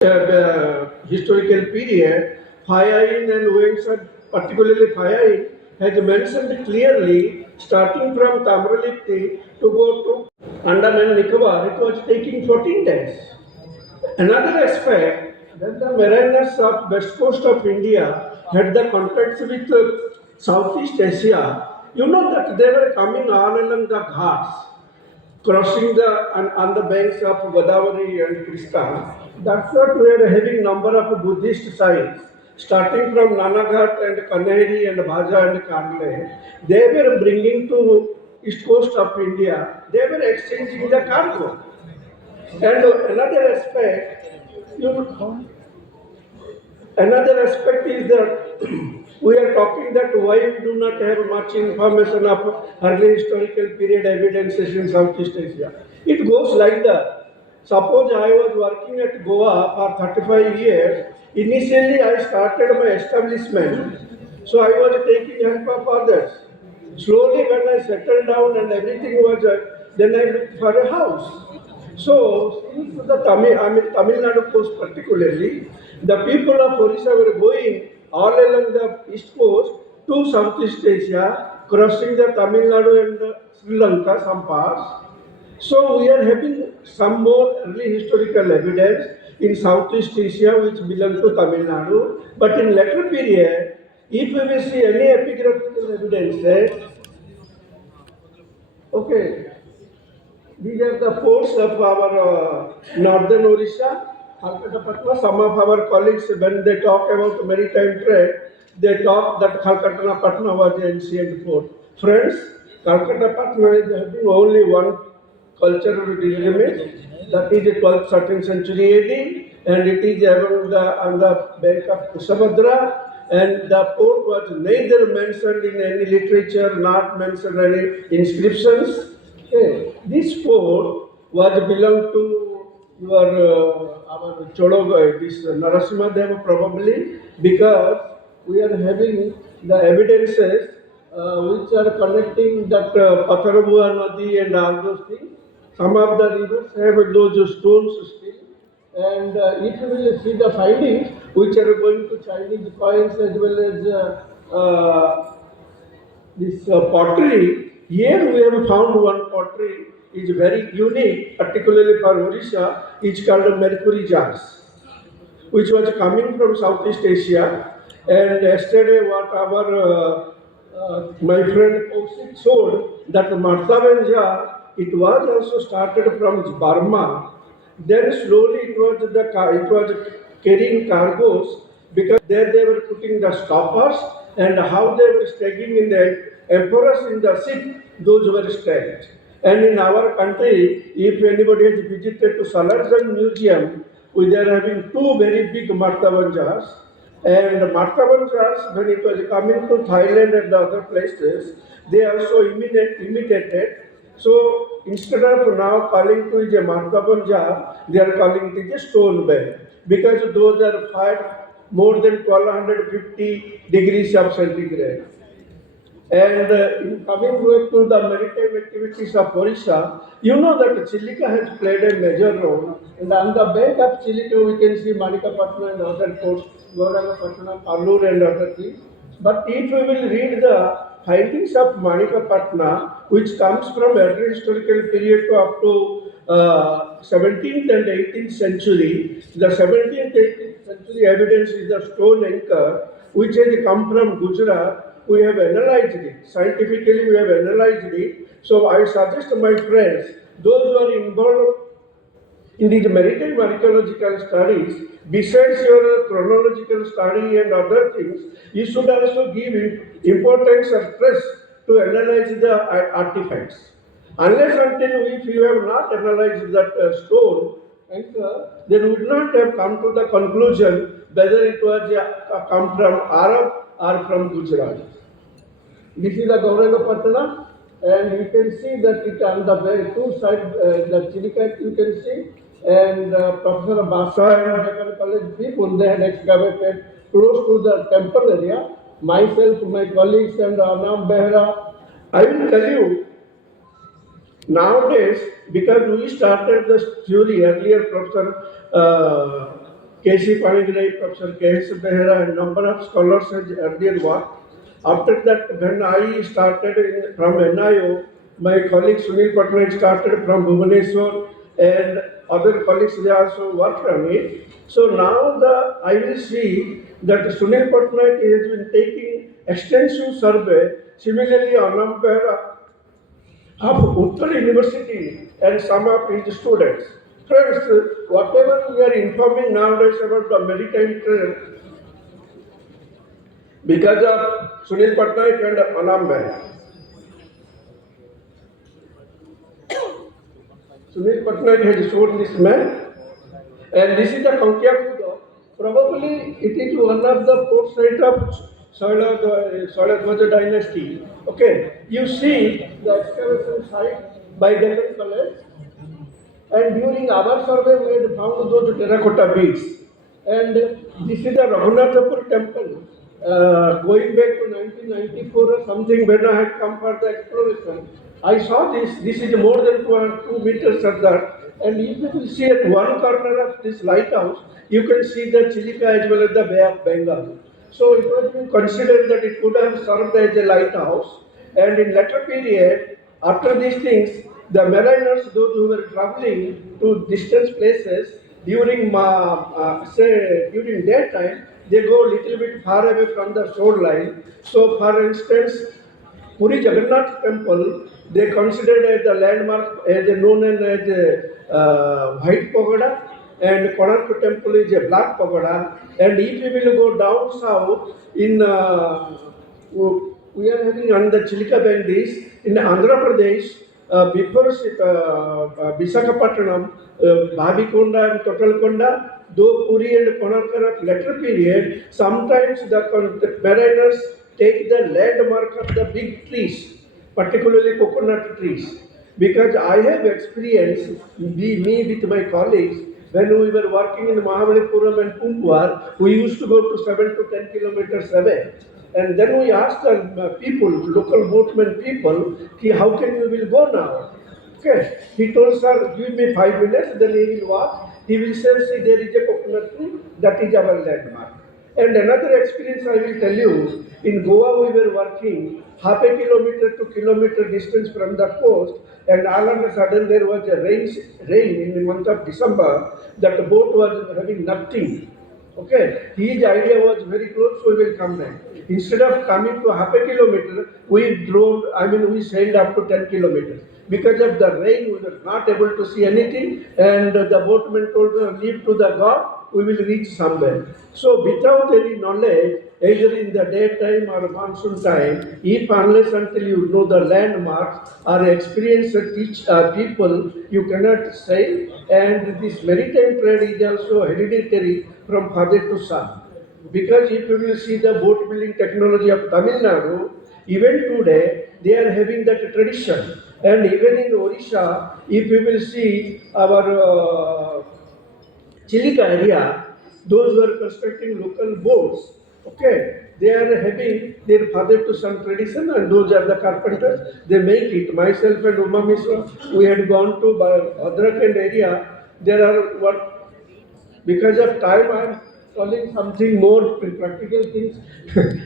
historical period, Phayain and Wensad, particularly Phayain, has mentioned clearly, starting from Tamralipti to go to Andaman and Nicobar, it was taking 14 days. Another aspect, that the mariners of west coast of India had the contacts with Southeast Asia. You know that they were coming all along the ghats, crossing on the banks of Godavari and Krishna. That's what we are having number of Buddhist sites, starting from Nanaghat and Kanheri and Bhaja and Kandle. They were bringing to east coast of India. They were exchanging the cargo. And another aspect is that we are talking that why we do not have much information of early historical period evidences in Southeast Asia. It goes like that. Suppose I was working at Goa for 35 years. Initially, I started my establishment, so I was taking help of others. Slowly, when I settled down and everything was, then I looked for a house. So, since Tamil Nadu coast particularly, the people of Orissa were going all along the east coast to Southeast Asia, crossing the Tamil Nadu and Sri Lanka, some parts. So we are having some more early historical evidence in Southeast Asia which belong to Tamil Nadu. But in later period, if we will see any epigraphical evidence, okay, these are the ports of our northern Orissa, Halkatapatna. Some of our colleagues, when they talk about maritime trade, they talk that Kalkatapatna was an ancient port. Friends, Kalkatapatna is having only one cultural pilgrimage, that is the 12th, 13th century AD, and it is on the bank of Kusabhadra. And the port was neither mentioned in any literature, not mentioned any inscriptions. Okay. This fort was belonged to your our Cholo, this Narasimha Deva probably, because we are having the evidences which are connecting that Patharabua Nadi and all those things. Some of the rivers have those stones still. And if you will see the findings, which are going to Chinese coins as well as this pottery, here we have found one pottery is very unique, particularly for Orissa, it's called mercury jars, which was coming from Southeast Asia. And yesterday, what our my friend Kaushik showed that the Martavan jar, it was also started from Burma. Then slowly it was carrying cargoes because there they were putting the stoppers and how they were stacking in the emperors in the ship, those were stacked. And in our country, if anybody has visited to Salarjung Museum, we are having two very big Martavan jars. And Martavan jars, when it was coming to Thailand and the other places, they also imitated. So instead of now calling to it a Martavan jar, they are calling it a stone bell because those are fired more than 1250 degrees of centigrade. And in coming back to the maritime activities of Orissa, you know that Chilika has played a major role. And on the bank of Chilika, we can see Manikapatna and other ports, Gaurangapatna, Palur and other things. But if we will read the findings of Manikapatna, which comes from early historical period to up to 17th and 18th century, the 17th, 18th century evidence is the stone anchor, which has come from Gujarat. We have analyzed it. Scientifically, we have analyzed it. So I suggest my friends, those who are involved in these maritime archaeological studies, besides your chronological study and other things, you should also give importance or stress to analyze the artifacts. Unless until if you have not analyzed that stone, then would not have come to the conclusion whether it was come from Arab or from Gujarat. This is the Gaurangapatna, and you can see that it on the very two sides, the Chilikat you can see, and Professor Basa and Deccan College people, they had excavated close to the temple area. Myself, my colleagues, and Anam Behra. I will tell you, nowadays, because we started this theory earlier, Professor K.C. Panigrahi, Professor K.S. Behera, and number of scholars has earlier worked. After that, when I started from NIO, my colleague Sunil Patnaik started from Bhubaneswar, and other colleagues they also work from it. So now I will see that Sunil Patnaik has been taking extensive survey. Similarly, Anam Behera of Uttar University and some of his students. Friends, whatever we are informing nowadays about the maritime trade, because of Sunil Patnaik and Anam Behra. Sunil Patnaik has shown this map, and this is the Kankiakuda. Probably it is one of the port site of Soiladwaja dynasty. Okay, you see the excavation site by Deccan College. And during our survey, we had found those terracotta beads. And this is the Raghunathapur temple. Going back to 1994 or something, when I had come for the exploration, I saw this. This is more than 2 meters of that. And if you will see at one corner of this lighthouse, you can see the Chilika as well as the Bay of Bengal. So it was being considered that it could have served as a lighthouse. And in later period, after these things, the mariners, those who were traveling to distant places during daytime, they go a little bit far away from the shoreline. So, for instance, Puri Jagannath Temple, they considered as the landmark as known as a white pagoda, and Konark Temple is a black pagoda. And if we will go down south in we are having on the Chilika Bandis in Andhra Pradesh, before Visakhapatnam, Bhavikonda and Totalkonda, though Puri and Konark of later period, sometimes the mariners take the landmark of the big trees, particularly coconut trees. Because I have experienced, me with my colleagues, when we were working in Mahabalipuram and Puntuar, we used to go to 7 to 10 kilometers away. And then we asked the people, local boatmen people, how can you will go now? Okay. He told, sir, give me 5 minutes, then he will walk. He will say, see, there is a coconut tree, that is our landmark. And another experience I will tell you, in Goa we were working half a kilometer to kilometer distance from the coast, and all of a sudden there was a rain in the month of December, that the boat was having nothing. Okay, his idea was very close, so we will come back. Instead of coming to half a kilometer, we sailed up to 10 kilometers. Because of the rain, we were not able to see anything, and the boatman told us, leave to the God, we will reach somewhere. So, without any knowledge, either in the daytime or monsoon time, if unless until you know the landmarks or experienced people, you cannot sail. And this maritime trade is also hereditary from father to son. Because if you will see the boat building technology of Tamil Nadu, even today they are having that tradition. And even in Odisha, if you will see our Chilika area, those who are constructing local boats, okay, they are having their father to son tradition, and those are the carpenters. They make it. Myself and Uma Misra, we had gone to Adrakand area. There are what, because of time, I am telling something more practical things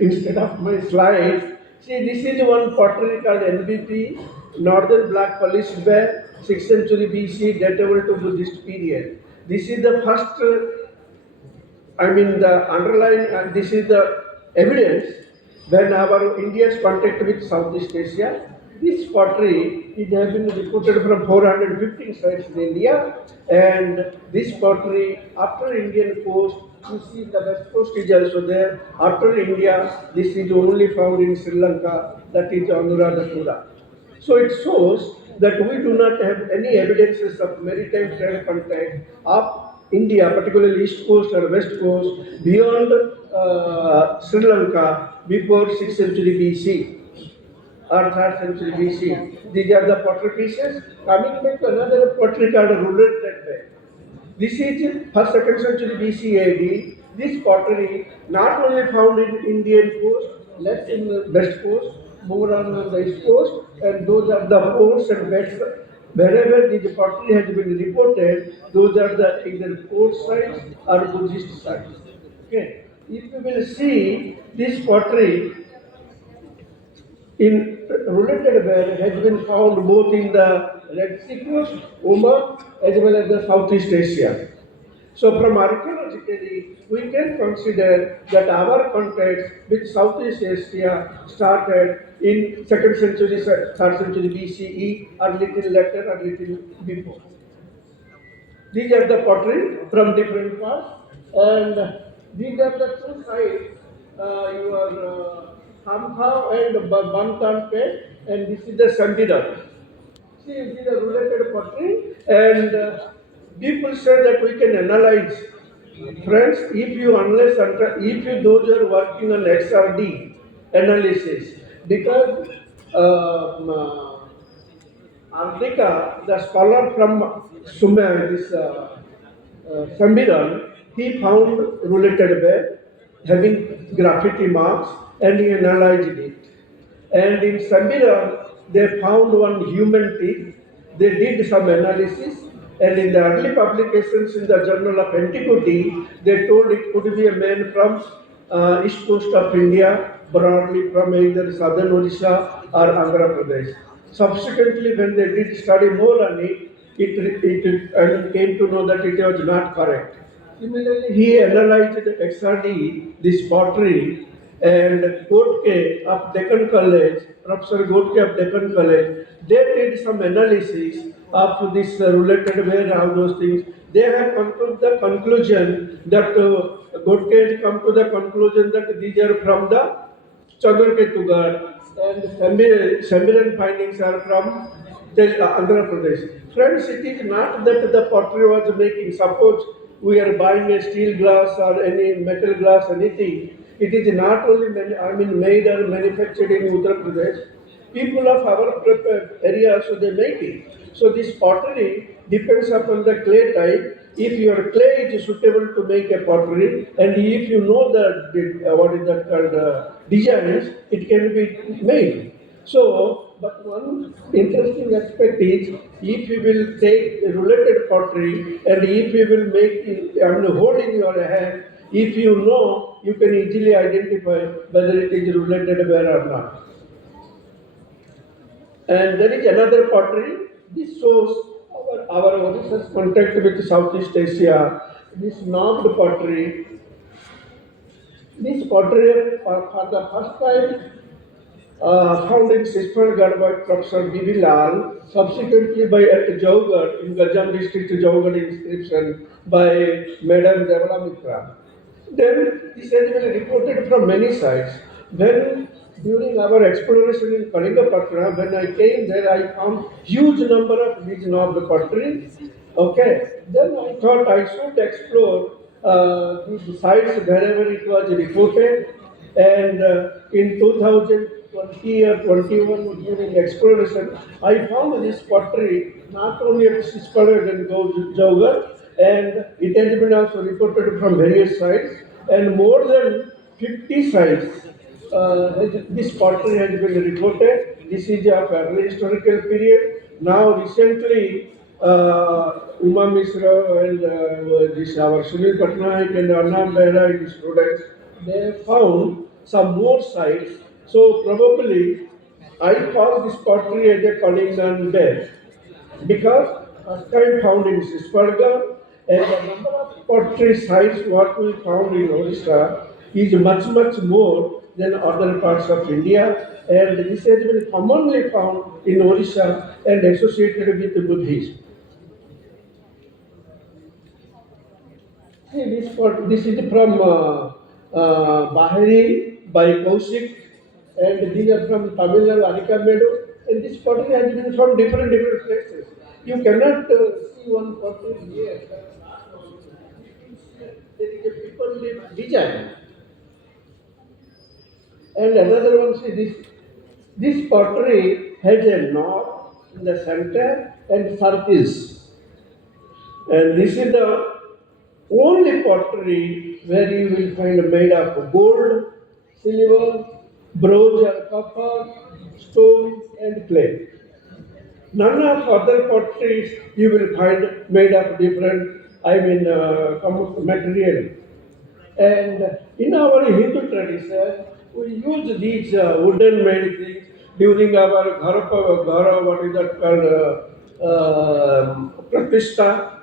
instead of my slides. See, this is one pottery called NBP, Northern Black Polished Bear, 6th century BC, datable to Buddhist period. This is the first, the underlying, and this is the evidence when our India's contact with Southeast Asia. This pottery, it has been reported from 415 sites in India, and this pottery after Indian coast, you see the west coast is also there. After India, this is only found in Sri Lanka, that is Anuradhapura. So it shows that we do not have any evidences of maritime trade contact of India, particularly east coast or west coast, beyond Sri Lanka before 6th century BC or 3rd century BC. These are the pottery pieces. Coming back to another pottery called rural trade. This is first, 2nd century BC AD. This pottery not only found in Indian coast, less in the west coast, more on the east coast, and those are the ports and beds Wherever the pottery has been reported, those are the either court sites or Buddhist sites. Okay. If you will see this pottery in related where has been found both in the Red Sea coast, Oman, as well as the Southeast Asia. So from archaeologically, we can consider that our contact with Southeast Asia started in 2nd century, 3rd century BCE, or little later or little before. These are the pottery from different parts, and these are the two sides. Your Hamha and Bantan Pet, and this is the Sandira. See, these are related pottery, and people say that we can analyze. Friends, if you if you those are working on XRD analysis, because Ardika, the scholar from this Sambiran, he found related bed having graffiti marks and he analyzed it. And in Sambiran, they found one human teeth. They did some analysis, and in the early publications in the Journal of Antiquity, they told it could be a man from east coast of India, broadly from either southern Odisha or Andhra Pradesh. Subsequently, when they did study more on it, it came to know that it was not correct. Similarly, he analyzed XRD, this pottery, and Gotke of Deccan College, Professor Gotke of Deccan College, they did some analysis of this related where all those things. They have come to the conclusion that Gotke has come to the conclusion that these are from the Chandraketugarh, and Samiran findings are from Andhra Pradesh. Friends, it is not that the pottery was making. Suppose we are buying a steel glass or any metal glass, anything. It is not only made or manufactured in Uttar Pradesh. People of our area, so they make it. So this pottery depends upon the clay type. If your clay is suitable to make a pottery, and if you know what is that called designs, it can be made. So, but one interesting aspect is if you will take a related pottery and if you will make it, hold in your hand, if you know, you can easily identify whether it is related where or not. And there is another pottery. This shows our Odisha's contact with Southeast Asia. This knobbed pottery. This pottery, for the first time, found in Sispargarh by Professor B.B. Lal, subsequently by at Jaugarh in Gajam district, Jaugarh inscription by Madam Devla Mitra. Then this has been reported from many sides. When during our exploration in Kalinga Patra, when I came there, I found huge number of these noble pottery. Okay, then I thought I should explore these sites wherever it was reported. And in 2020 or 21 during exploration, I found this pottery not only at Sispalag and Jaugar, and it has been also reported from various sites, and more than 50 sites this pottery has been reported. This is of early historical period. Now recently, Uma Misra and this our Sunil Patnaik and Arnab Behra and his students, they found some more sites. So probably I call this pottery as a Kalingan bed because first time found in Sisparga, and the number of pottery sites what we found in Odisha is much more than other parts of India, and this has been commonly found in Odisha and associated with Buddhism. See, this is from Bahari by Kaushik, and these are from Tamil Nadu, Arikamedu, and this pottery has been from different places. You cannot see one pottery here. There is a people design. And another one, see this pottery has a knob in the center and circles. And this is the only pottery where you will find made of gold, silver, bronze, copper, stone, and clay. None of other potteries you will find made of different, material. And in our Hindu tradition, we use these wooden made things during our what is that called, Pratishta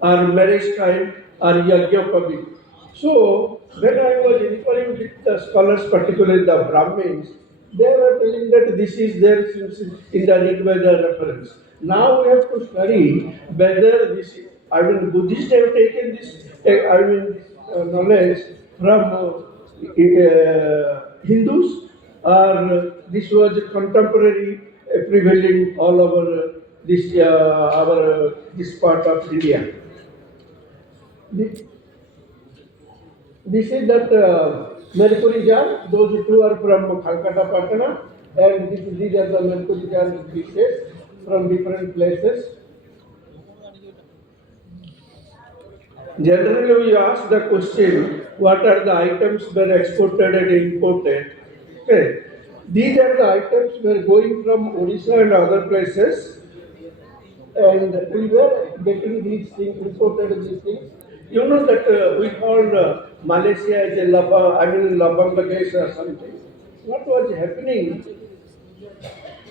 or marriage time or Yajna. So, when I was inquiring with the scholars, particularly the Brahmins, they were telling that this is there since in the Rig Veda reference. Now we have to study whether this, Buddhists have taken this, knowledge from Hindus, or this was contemporary prevailing all over this part of India. This is that Mercury jar. Those two are from Calcutta, Patna, and these are the Mercury jar pieces from different places. Generally, we ask the question, what are the items were exported and imported? Okay. These are the items were going from Odisha and other places, and we were getting these things, imported these things. You know that we called Malaysia as a Labang Bangladesh or something. What was happening?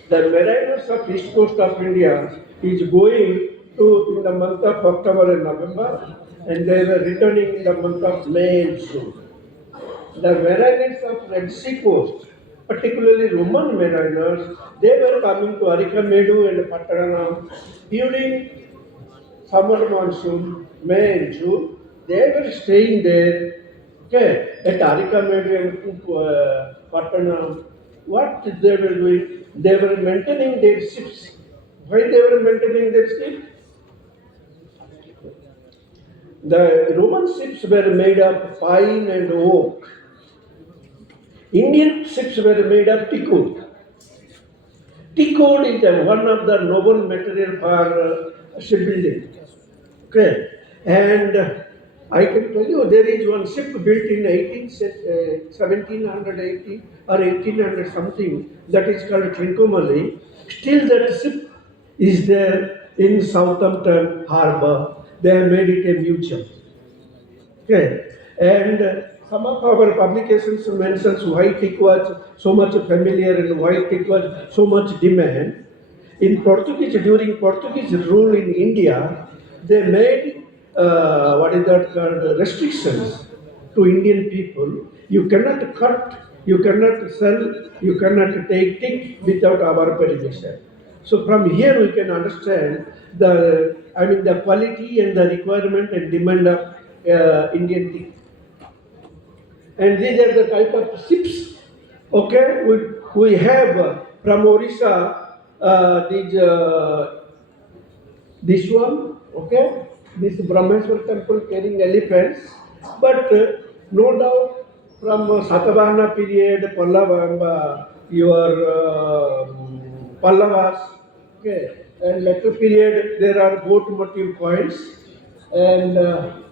The mariners of east coast of India is going to in the month of October and November, and they were returning in the month of May and June. The mariners of Red Sea coast, particularly Roman mariners, they were coming to Arikamedu and Pattanam during summer monsoon, May and June. They were staying there, okay, at Arikamedu and Pattanam. What they were doing? They were maintaining their ships. Why they were maintaining their ships? The Roman ships were made of pine and oak. Indian ships were made of teak wood. Teak wood is one of the noble material for shipbuilding. Okay, and I can tell you there is one ship built in 1780 or 1800 something that is called Trincomalee. Still, that ship is there in Southampton Harbour. They have made it a museum. Okay, and some of our publications mentions why teak was so much familiar and why teak was so much demand. In Portuguese, during Portuguese rule in India, they made what is that called restrictions to Indian people. You cannot cut, you cannot sell, you cannot take teak without our permission. So from here we can understand the quality and the requirement and demand of Indian teak. And these are the type of ships. Okay, we have from Orissa this one. Okay, this Brahmeswar temple carrying elephants, but no doubt from Satavahana period, Pallavas, okay, and later period there are boat motive coins, and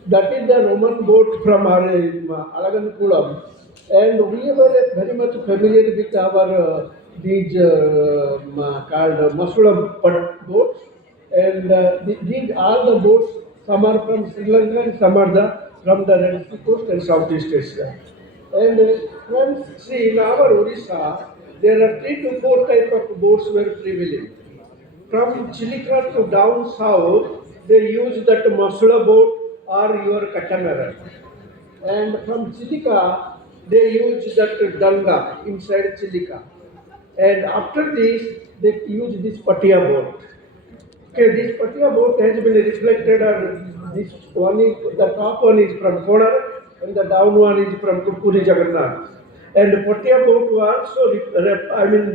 that is the Roman boat from our Alagankulam, and we were very much familiar with our these called Masulam boats, and these are the boats. Some are from Sri Lanka and some are from the Red Sea coast and Southeast Asia. And friends, see in our Orissa, there are 3 to 4 type of boats were prevailing. From Chilika to down south, they use that Masula boat or your catamaran. And from Chilika, they use that Danga inside Chilika. And after this, they use this Patia boat. Okay, this Patia boat has been reflected on this one is the top one is from Konar and the down one is from Puri Jagannath. And Patia boat was also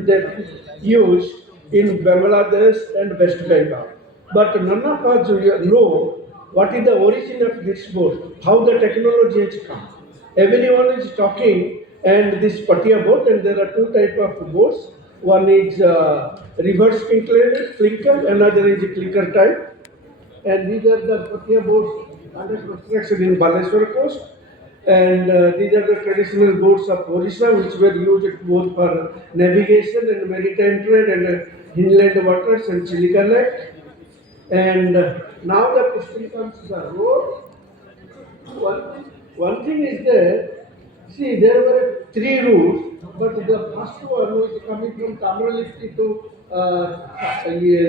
they used in Bangladesh and West Bengal. But none of us know what is the origin of this boat, how the technology has come. Everyone is talking and this Patia boat, and there are 2 types of boats. One is reverse clinker, another is clinker type. And these are the Patia boats under construction in Baleswar coast. And these are the traditional boats of Orissa, which were used both for navigation and maritime trade and inland waters and Chilika Lake. And now the question comes to the road. One thing is that, see, there were three routes, but the first one was coming from Tamil Nadu to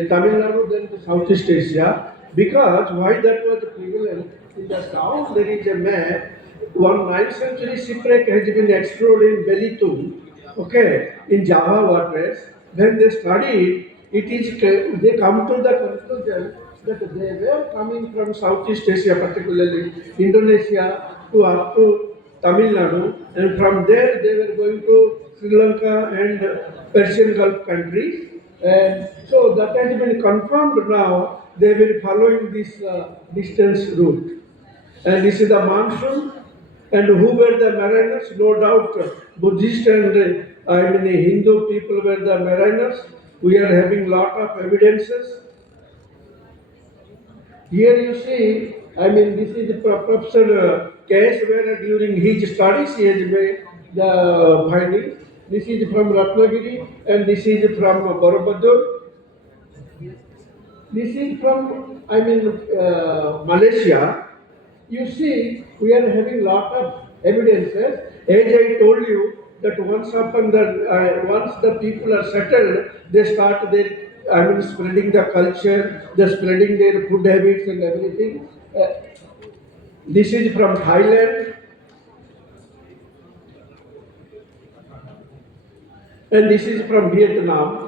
Tamil Nadu, then to Southeast Asia. Because why that was prevalent in the south, there is a map. One 9th century shipwreck has been explored in Belitung, okay, in Java waters. When they studied, they come to the conclusion that they were coming from Southeast Asia, particularly Indonesia, to up to Tamil Nadu, and from there they were going to Sri Lanka and Persian Gulf countries. And so that has been confirmed now. They will following this distance route. And this is the monsoon. And who were the mariners? No doubt Buddhist and Hindu people were the mariners. We are having lot of evidences. Here you see, this is the Professor case where during his studies he has made the findings. This is from Ratnagiri and this is from Borobudur. This is from, Malaysia. You see, we are having lot of evidences. As I told you, that once the people are settled, they start their, spreading the culture, they spreading their food habits and everything. This is from Thailand, and this is from Vietnam.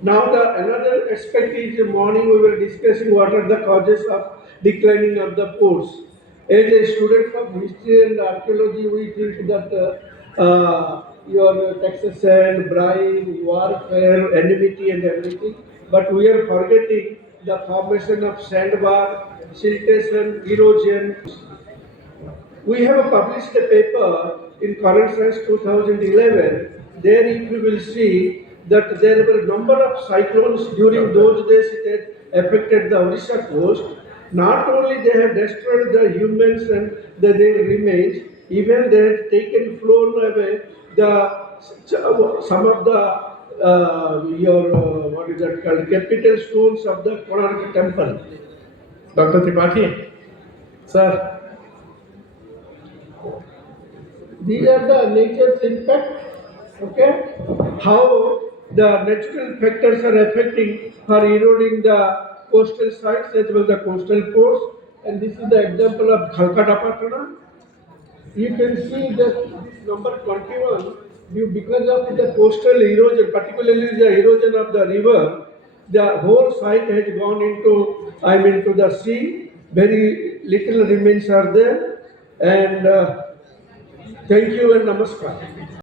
Now the another aspect is the morning we were discussing what are the causes of declining of the ports. As a student of history and archaeology, we think that your taxation, bribe, warfare, enmity and everything, but we are forgetting the formation of sandbar, siltation, erosion. We have published a paper in Current Science 2011. There you will see that there were a number of cyclones during those days it had affected the Orissa coast. Not only they have destroyed the humans and their remains, even they have taken, flown away some of the what is that called, capital stones of the Konark temple. Dr. Tripathi, sir. These are the nature's impact, okay? How the natural factors are affecting or eroding the coastal sites as well as the coastal ports. And this is the example of Khalkadapatana. You can see that this number 21, because of the coastal erosion, particularly the erosion of the river, the whole site has gone into the sea. Very little remains are there. And thank you and namaskar.